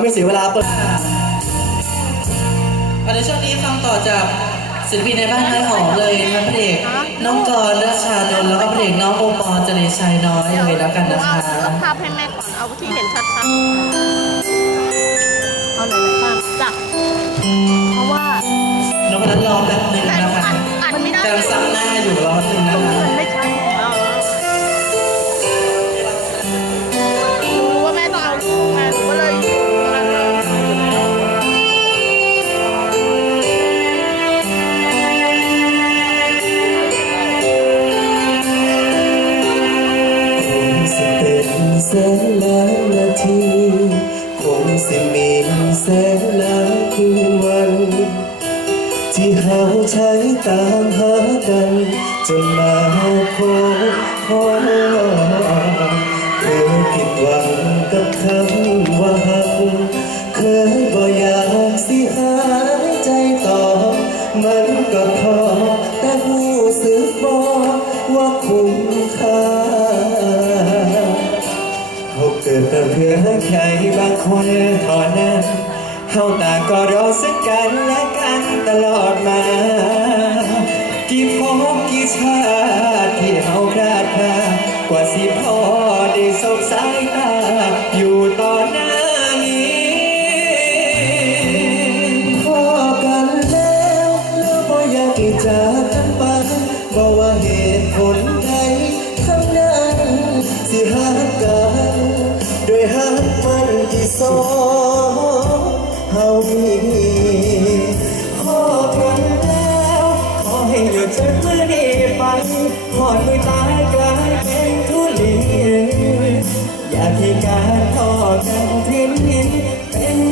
ไม่เสียเวลาเปิดในช่วงนี้ฟังต่อจากศิลปินในบ้านไม้หอมเลยนะคะพระเอกน้องกรณ์รัชชานนท์แล้วก็พระเอกน้องโอปอล์เจริญชัยน้อยเลยแล้วกันนะคะเอาภาพให้แม่ก่อนเอาที่เห็นชัดๆเอาหลายๆภาพจ้ะเพราะว่าน้องพนันรอแป๊บหนึงแต่นะคะอัดอัดไม่ได้กำลังซับหน้าอยู่รอแป๊บหนึงนะคะ แสนล้านนาที คงสิมีแสนล้านคืนวัน ที่หาใช้ตามหากันจนมาพบพอเคยผิดหวังกับคำว่าหักเคยบ่อยากสิหายใจต่อ มันก็พอแต่หูสึกบ่ว่าคุ้มค่า เขาเพื่อใครบางคนเท่านั้นเขาต่างก็รอสักกันและกันตลอดมา กี่พบกี่ชาติที่เขาพลาดพลากว่าสิพ่อได้สบสายตา อยู่ต่อหน้านี้พอกันแล้วแล้วบ่อยากให้จากกันไปบอกว่าเหตุผลใดทั้งนั้นสิหา ด้วยหักมันที่สองเฮามีขอกันแล้ว ขอให้อยุดจาเมื่อนี้ไปหอดมือตายกลายเป็นทุลีอยากให้การต่อกันทิ้งเป็น